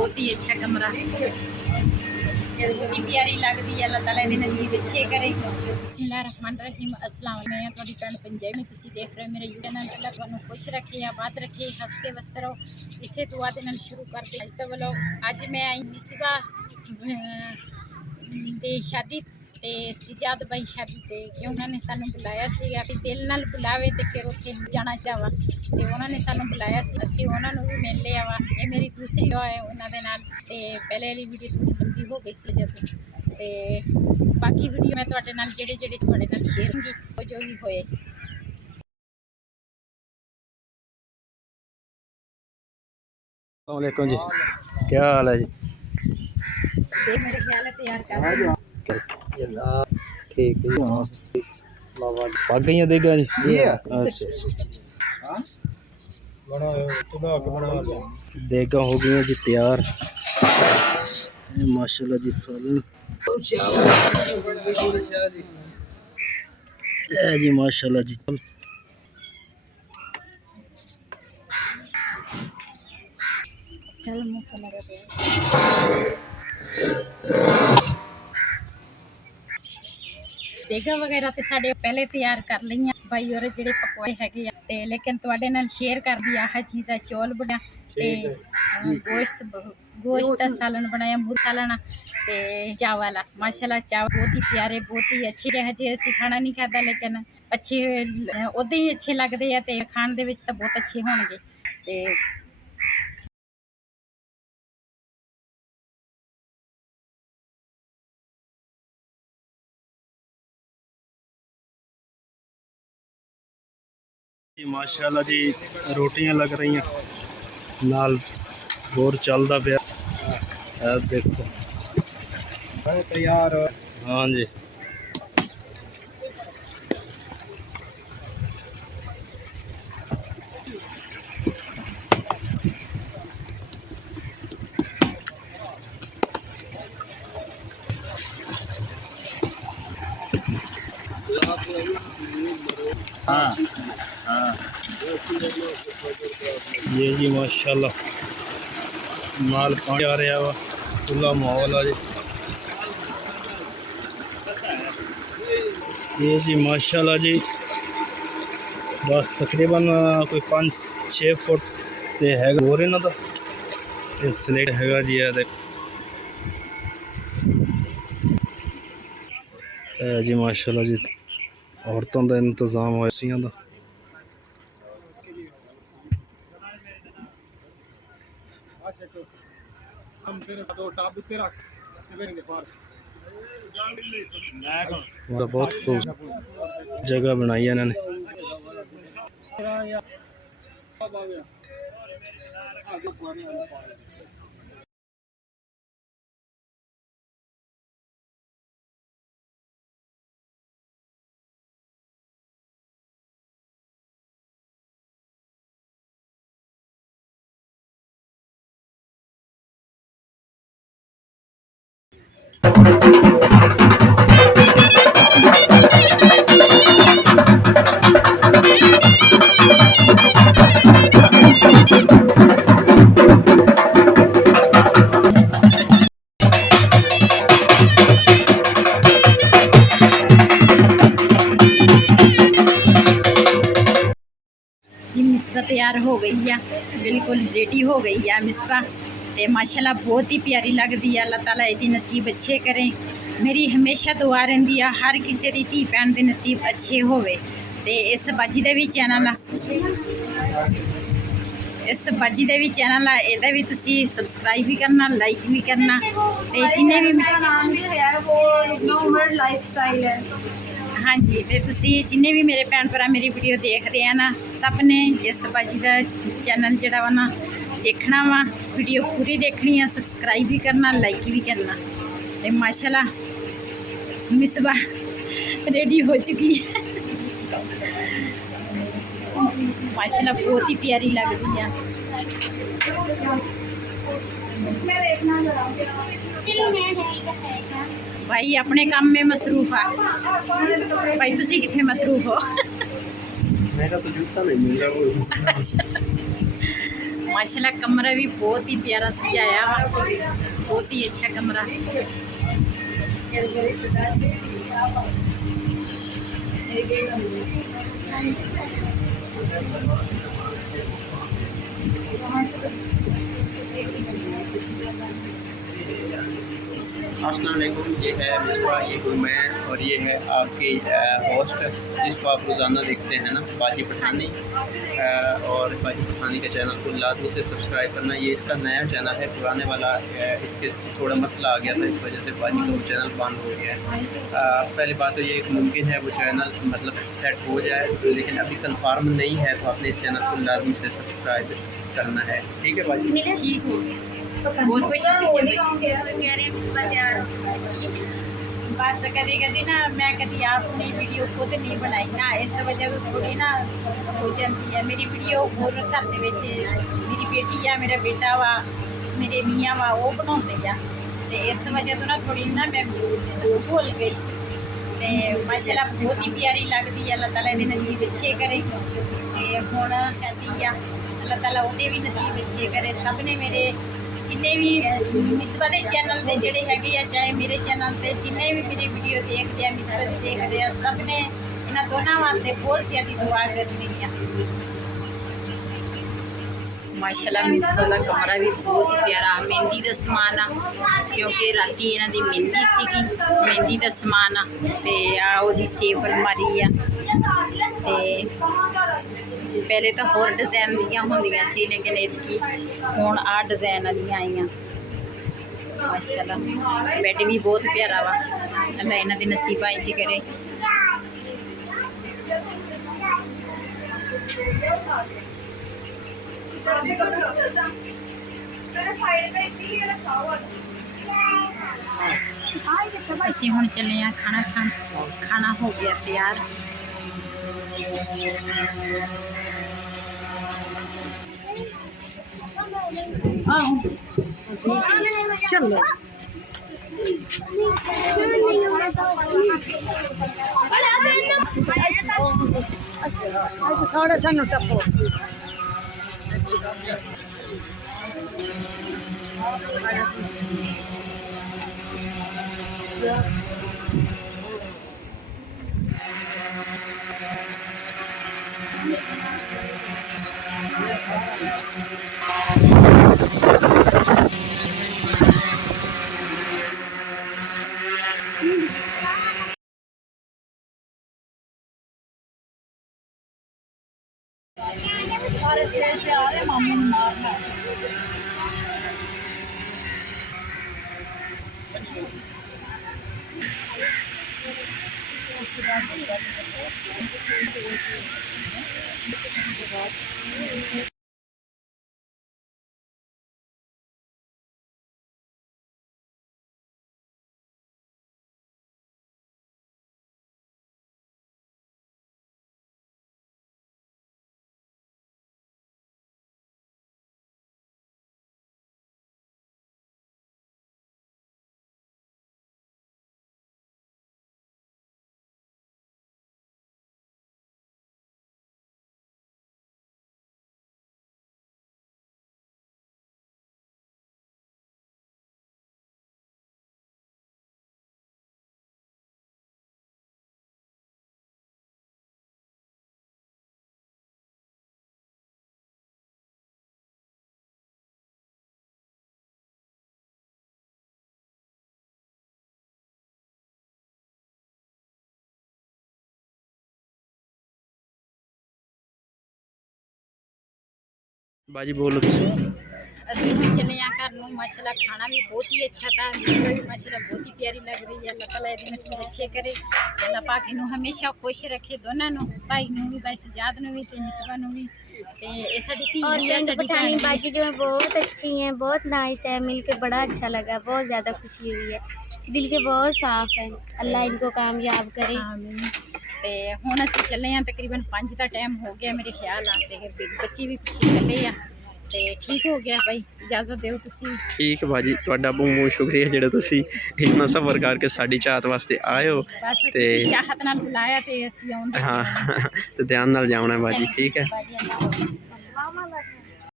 बहुत ही अच्छा कमरा, बहुत ही प्यारी लगती है। अल्लाह ताला दी नसीब अच्छे करे। बिस्मिल्लाहिर्रहमानिर्रहीम। अस्सलाम वालेकुम। मैं थोड़ी भैन पंजाबी, तुसीं देख रहे हो मेरा यूट्यूब चैनल। अल्लाह तुहानू खुश रखे, आबाद रखे, हंसते वसते रहो। इसे दुआ दे नाल शुरू करते अज दा व्लॉग। अज मैं आई मिसबा दे शादी ते सिजाद भाई शादी ते कि उन्होंने सानू बुलाया सीगा कि दिल नाल बुलावे तो फिर उत्थे जाना चाहवा, तो उन्होंने सानू बुलाया सी, असीं उन्होंने भी मिल लिया वा। ये मेरी दूसरी दुआ है उन्होंने नाल। ते पहले वाली वीडियो थोड़ी लंबी हो गई सी जब, ते बाकी वीडियो मैं तुहाडे नाल जेहड़े तुहाडे नाल शेयर करूंगी वो जो भी होए। वालेकुम जी, क्या हाल है जी? ते मेरे ख्याल है तैयार कर ठीक है पक गई देगा जी। अच्छा देगा हो गई जी तैयार। माशाल्लाह जी सालन जी, माशाल्लाह जी। चल मुंह लगा दे। देगा वगैरह तो साढ़े पहले तैयार कर लईआं भाई और जेडे पकौड़े हैगे आ, ते लेकिन तुहाडे नाल शेयर कर दी आह चीज़ चौल बना ते गोश्त का सालन बनाया, मुर्गा सालन ते चावल आ। माशाल्लाह चावल बहुत ही प्यारे, बहुत ही अच्छे रहे। जे असीं खाना नहीं खाता लेकिन अच्छे उदां ही अच्छे लगते हैं, तो खाण दे विच तां बहुत अच्छे होणगे। ते माशाल्लाह जी रोटियां लग रही हैं नाल गोर चलदा पिया। देखो तैयार। हाँ जी हाँ हाँ ये जी माशाल्लाह नाल पानी आ रहा वा, खुला माहौल है जी। ये जी माशाल्लाह जी बस तकरीबन कोई 5-6 फुट ते है और इन्हां दा ये स्लेट हैगा जी। ये देख जी माशाल्लाह जी औरतों का इंतजाम होया सियां दा। बहुत खूब जगह बनाई है इन्होंने। जी मिसबा तैयार हो गई है, बिल्कुल रेडी हो गई है मिसबा। ते माशाल्लाह बहुत ही प्यारी लगती है। अल्लाह ताला इहदी नसीब अच्छे करें। मेरी हमेशा दुआ रहिंदी है हर किसी दी धी भैन दे नसीब अच्छे होवे। ते इस बाजी दे भी चैनल आ, इस बाजी दे भी चैनल आ, एह्दा भी तुसी सबसक्राइब भी करना, लाइक भी करना। ते जिन्ने भी मेरा नाम जो है वो नॉर्मल लाइफस्टाइल है। हाँ जी, तो तुसी जिन्ने भी मेरे भैन भरा मेरी वीडियो देखते हैं ना, सब ने इस बाजी का चैनल जरा वा ना देखना वा, वीडियो पूरी देखनी है, सबसक्राइब भी करना, लाइक भी करना। तो माशाल्लाह मिसबा रेडी हो चुकी है। माशाल्लाह बहुत ही प्यारी लगती है। भाई अपने काम में मसरूफ है। भाई तुसी कितने मसरूफ हो? मेरा तो जूता नहीं मिल रहा। अच्छा माशाल्लाह कमरा भी बहुत ही प्यारा सजाया हुआ, बहुत ही अच्छा कमरा है। अस्सलाम वालेकुम, ये है मिसबा, ये हूँ मैं और ये है आपके होस्ट जिसको आप रोज़ाना देखते हैं ना, बाजी पठानी। और बाजी पठानी के चैनल को लाजमी से सब्सक्राइब करना। ये इसका नया चैनल है, पुराने वाला इसके थोड़ा मसला आ गया था, इस वजह से बाजी का वो चैनल बंद हो गया है। पहली बात तो ये मुमकिन है वो चैनल मतलब सेट हो जाए, लेकिन अभी कंफर्म नहीं है, तो आपने इस चैनल को लाजमी से सब्सक्राइब करना है। ठीक है बाजी? ठीक हो गया, बहुत बहुत शुक्रिया। बस कभी कभी ना मैं कभी अपनी वीडियो खुद नहीं बनाई ना, इस वजह से थोड़ी ना हो जाती है। मेरी वीडियो होर घर दे विच मेरी बेटी आ, मेरा बेटा वा, मेरे मियाँ वा, वो बनाते हैं, तो इस वजह तो ना थोड़ी ना मैं भूल गई। तो माशाल्लाह बहुत ही प्यारी लगती है। अल्लाह ताला दे नसीब अच्छे करे, तो हुण कहती है अल्लाह ताला उहदे भी नसीब अच्छे करे। सब ने मेरे जिन्ने भी मिसबा के चैनल के जोड़े है, चाहे मेरे चैनल से जिन्हें भी मेरी वीडियो देखते हैं, मिसबा देखते हैं, सब ने इन्होंने दोनों वास्ते बहुत ज़्यादा दुआ करनी है। माशाल्लाह मिसबा का कमरा भी बहुत ही प्यारा, मेहंदी का समान आ, क्योंकि राती इन्हों की मेहंदी सीगी, मेहंदी का समान आ, ते ओदी सेफ अलमारी आ। ते पहले तो होर डिज़ाइन दियाँ होंदियां सी, लेकिन इसकी हुण आ डिज़ाइन वाली आईयां। माशाल्लाह बैड भी बहुत प्यारा वा, अल्लाह इन्हां दे नसीबां इंज करे। असीं हुण चले आ खाना खान, खाना हो गया तैयार। चलो थोड़ा सा नो टपो। मामू मारना बाजी बोलो तुसी। अभी हम चले यहाँ घर में। माशाल्लाह खाना भी बहुत ही अच्छा था, मिसबा भी माशाल्लाह बहुत ही प्यारी लग रही है। अल्लाह ताला इहदे नसीब अच्छे करे, अल्लाह पाक इनू हमेशा खुश रखे, दोनों नू, भाई नू भी, भाई सजाद नू भी, ते मिसबा नू भी। और पठानी बाजी जो है बहुत अच्छी हैं, बहुत नाइस है, मिलके बड़ा अच्छा लगा, बहुत ज़्यादा खुशी हुई है, दिल के बहुत साफ है। अल्लाह इनको कामयाब करे। ते हुण असीं चले हैं, तकरीबन 5 का टाइम हो गया मेरे ख्याल आ, ते बच्चे भी पिछे चले आ, ते ठीक हो गया भाई, इजाजत दो तुसी। ठीक बाजी, तुहाडा बहुत बहुत शुक्रिया जेड़ा तुसी इतना सफर करके साडी चाहत वास्ते आए हो ते चाहत नाल बुलाया ते असीं आउंदे। हाँ ते ध्यान नाल जाना बाजी, ठीक है।